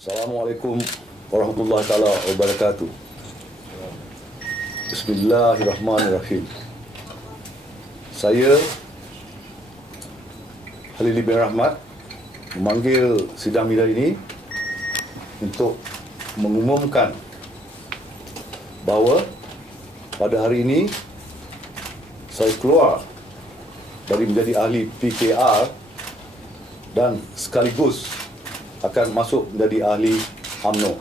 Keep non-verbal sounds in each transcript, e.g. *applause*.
Assalamualaikum warahmatullahi taala wabarakatuh. Bismillahirrahmanirrahim. Saya Halili bin Rahmat memanggil sidang media ini untuk mengumumkan bahawa pada hari ini saya keluar dari menjadi ahli PKR dan sekaligus akan masuk menjadi ahli UMNO.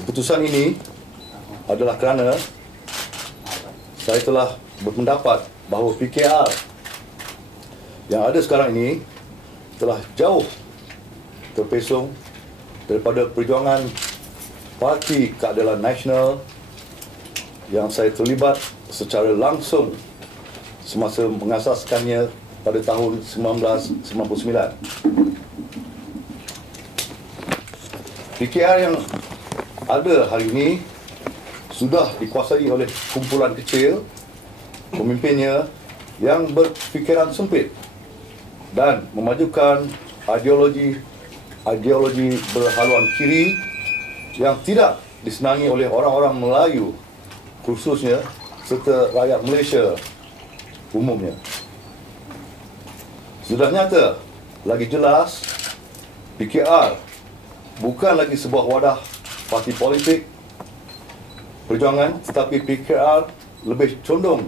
Keputusan ini adalah kerana saya telah berpendapat bahawa PKR yang ada sekarang ini telah jauh terpesong daripada perjuangan Parti Keadilan Nasional yang saya terlibat secara langsung semasa mengasaskannya pada tahun 1999. PKR yang ada hari ini sudah dikuasai oleh kumpulan kecil pemimpinnya yang berfikiran sempit dan memajukan ideologi ideologi berhaluan kiri yang tidak disenangi oleh orang-orang Melayu khususnya serta rakyat Malaysia umumnya. Sudah nyata, lagi jelas, PKR bukan lagi sebuah wadah parti politik perjuangan tetapi PKR lebih condong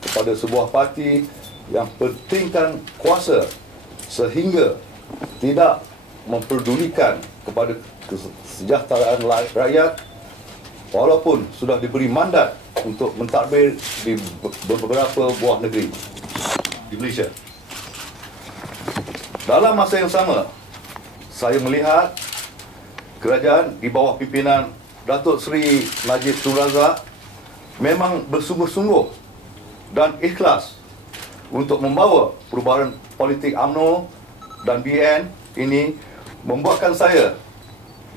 kepada sebuah parti yang pentingkan kuasa sehingga tidak memperdulikan kepada kesejahteraan rakyat walaupun sudah diberi mandat untuk mentadbir di beberapa buah negeri di Malaysia. Dalam masa yang sama, saya melihat kerajaan di bawah pimpinan Datuk Seri Najib Tun Razak memang bersungguh-sungguh dan ikhlas untuk membawa perubahan politik UMNO dan BN ini membuatkan saya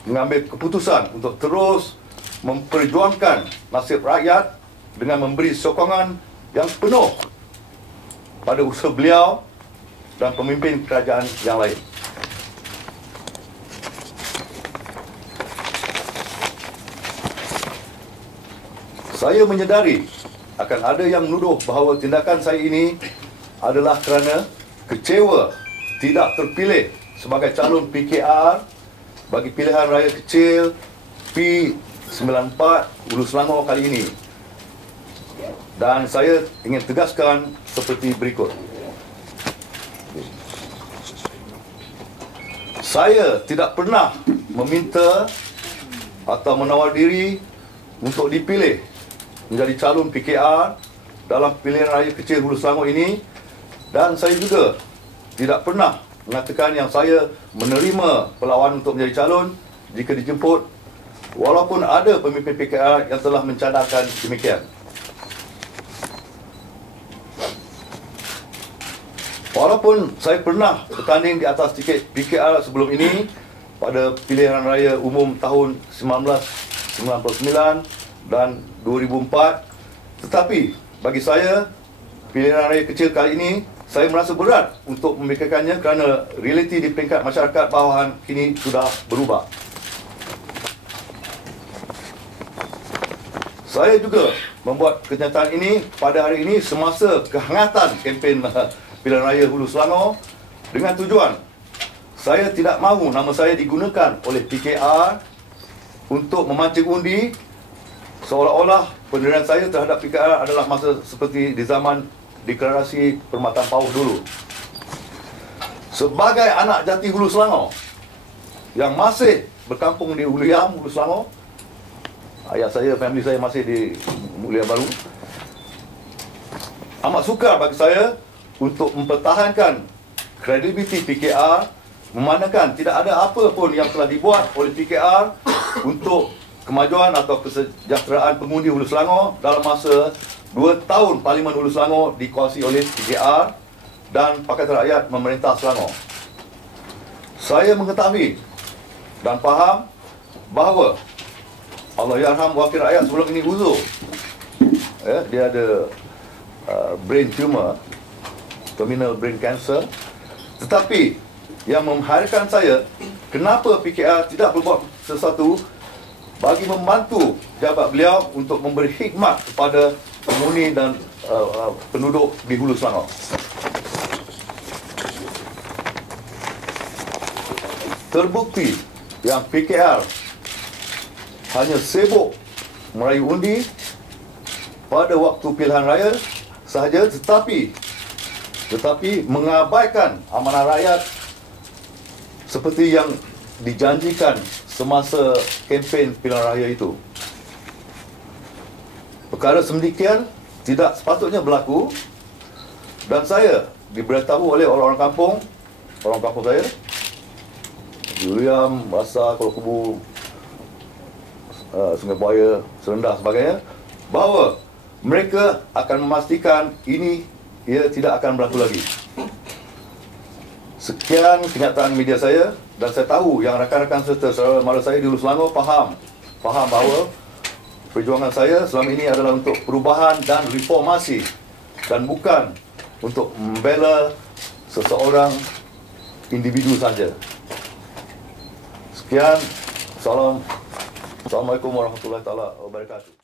mengambil keputusan untuk terus memperjuangkan nasib rakyat dengan memberi sokongan yang penuh pada usaha beliau dan pemimpin kerajaan yang lain. Saya menyedari akan ada yang menuduh bahawa tindakan saya ini adalah kerana kecewa tidak terpilih sebagai calon PKR bagi pilihan raya kecil P94 Hulu Selangor kali ini. Dan saya ingin tegaskan seperti berikut. Saya tidak pernah meminta atau menawar diri untuk dipilih menjadi calon PKR dalam pilihan raya kecil Hulu Selangor ini dan saya juga tidak pernah mengatakan yang saya menerima perlawanan untuk menjadi calon jika dijemput walaupun ada pemimpin PKR yang telah mencadangkan demikian. Walaupun saya pernah bertanding di atas tiket PKR sebelum ini pada pilihan raya umum tahun 1999 dan 2004 tetapi bagi saya pilihan raya kecil kali ini saya merasa berat untuk memikirkannya kerana realiti di peringkat masyarakat bawahan kini sudah berubah. Saya juga membuat kenyataan ini pada hari ini semasa kehangatan kempen *laughs* pilihan raya Hulu Selangor dengan tujuan saya tidak mahu nama saya digunakan oleh PKR untuk memancing undi seolah-olah pendirian saya terhadap PKR adalah masa seperti di zaman deklarasi Permatan Pauh dulu. Sebagai anak jati Hulu Selangor yang masih berkampung di Hulu Yam, Hulu Selangor, ayah saya, family saya masih di Mulia Baru. Amat sukar bagi saya untuk mempertahankan kredibiliti PKR memandangkan tidak ada apa pun yang telah dibuat oleh PKR untuk kemajuan atau kesejahteraan pengundi Hulu Selangor dalam masa Dua tahun Parlimen Hulu Selangor dikuasai oleh PKR dan Pakatan Rakyat memerintah Selangor. Saya mengetahui dan faham bahawa Allah Yarham Wakil Rakyat sebelum ini uzur. Ya, dia ada uh, brain tumor terminal brain cancer. Tetapi yang memharakan saya, kenapa PKR tidak berbuat sesuatu bagi membantu jabat beliau untuk memberi hikmat kepada penghuni dan uh, uh, penduduk di Hulu Selangor. Terbukti yang PKR hanya sibuk merayu undi pada waktu pilihan raya sahaja tetapi tetapi mengabaikan amanah rakyat seperti yang dijanjikan semasa kempen pilihan raya itu. Perkara sedemikian tidak sepatutnya berlaku dan saya diberitahu oleh orang-orang kampung, orang kampung saya, William, Rasa, Kuala Kubu, uh, Sungai Buaya, Serendah sebagainya, bahawa mereka akan memastikan ini ia tidak akan berlaku lagi. Sekian kenyataan media saya dan saya tahu yang rakan-rakan serta saudara mara saya di Hulu Selangor faham faham bahawa perjuangan saya selama ini adalah untuk perubahan dan reformasi dan bukan untuk membela seseorang individu saja. Sekian. Salam. Assalamualaikum warahmatullahi wabarakatuh.